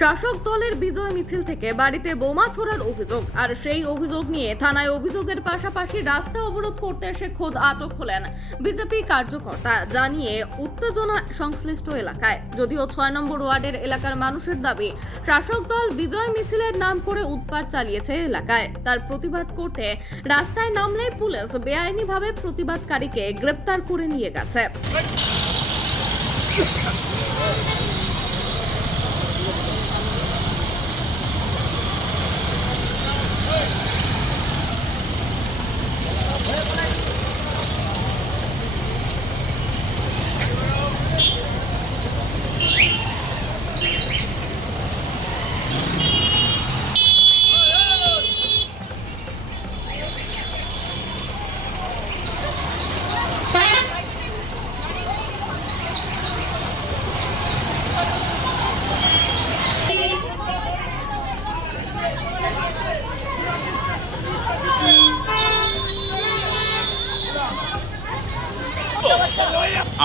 শাসক দলের বিজয় মিছিল থেকে বাড়িতে বোমা ছোড়ার অভিযোগ। আর সেই অভিযোগ নিয়ে থানায় অভিযোগের পাশাপাশি রাস্তা অবরোধ করতে এসে খোদ আটক হলেন বিজেপি কার্যকর্তা, জানিয়ে উত্তেজনা সংশ্লিষ্ট এলাকায়। যদিও ছয় নম্বর ওয়ার্ডের এলাকার মানুষের দাবি, শাসক দল বিজয় মিছিলের নাম করে উৎপাত চালিয়েছে এলাকায়। তার প্রতিবাদ করতে রাস্তায় নামলে পুলিশ বেআইনিভাবে প্রতিবাদকারীকে গ্রেপ্তার করে নিয়ে গেছে।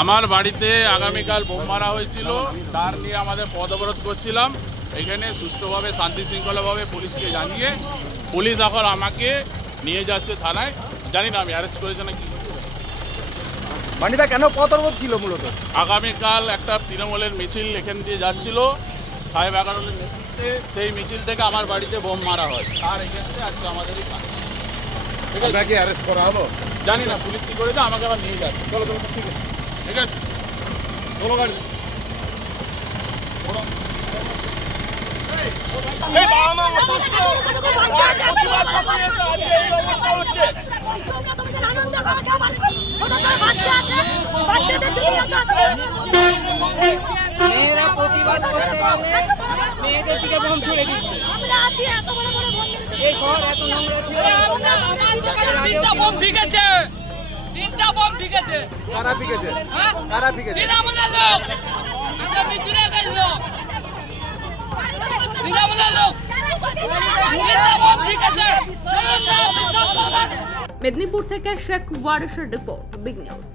আমার বাড়িতে আগামীকাল বোম মারা হয়েছিল। তার নিয়ে আমাদের পদ অবরোধ করছিলাম। এখানে সুস্থভাবে শান্তি শৃঙ্খলাভাবে পুলিশকে জানিয়ে পুলিশ এখন আমাকে নিয়ে যাচ্ছে থানায়। জানি না আমি অ্যারেস্ট করেছে নাকি। মানিদা কেন পথ অবরোধ ছিল মূলত? আগামীকাল একটা তৃণমূলের মিছিল এখান দিয়ে যাচ্ছিল। সাহেব এগারোলের নেতৃত্বে সেই মিছিল থেকে আমার বাড়িতে বোম মারা হয়। তার এগেন্স্টে আজকে আমাদের এই কাজ। আপনাকে অ্যারেস্ট করা হলো জানি না পুলিশ কি করেছে আমাকে আবার নিয়ে যাচ্ছে চলো চলো ঠিক আছে ঠিক আছে চলো গাড়ি মেয়েরা প্রতিবাদ করতে মেয়েদের দিকে বোম ছুড়ে দিচ্ছে এই শহর এত নোংরা ছিল। তিনটা বোম ফিকেছে তিনটা বোম ফিকেছে কারা পিকেছে হ্যাঁ? কারা পিকেছে মেদিনীপুর থেকে শেখ ওয়ারিসের রিপোর্ট বিগ নিউজ।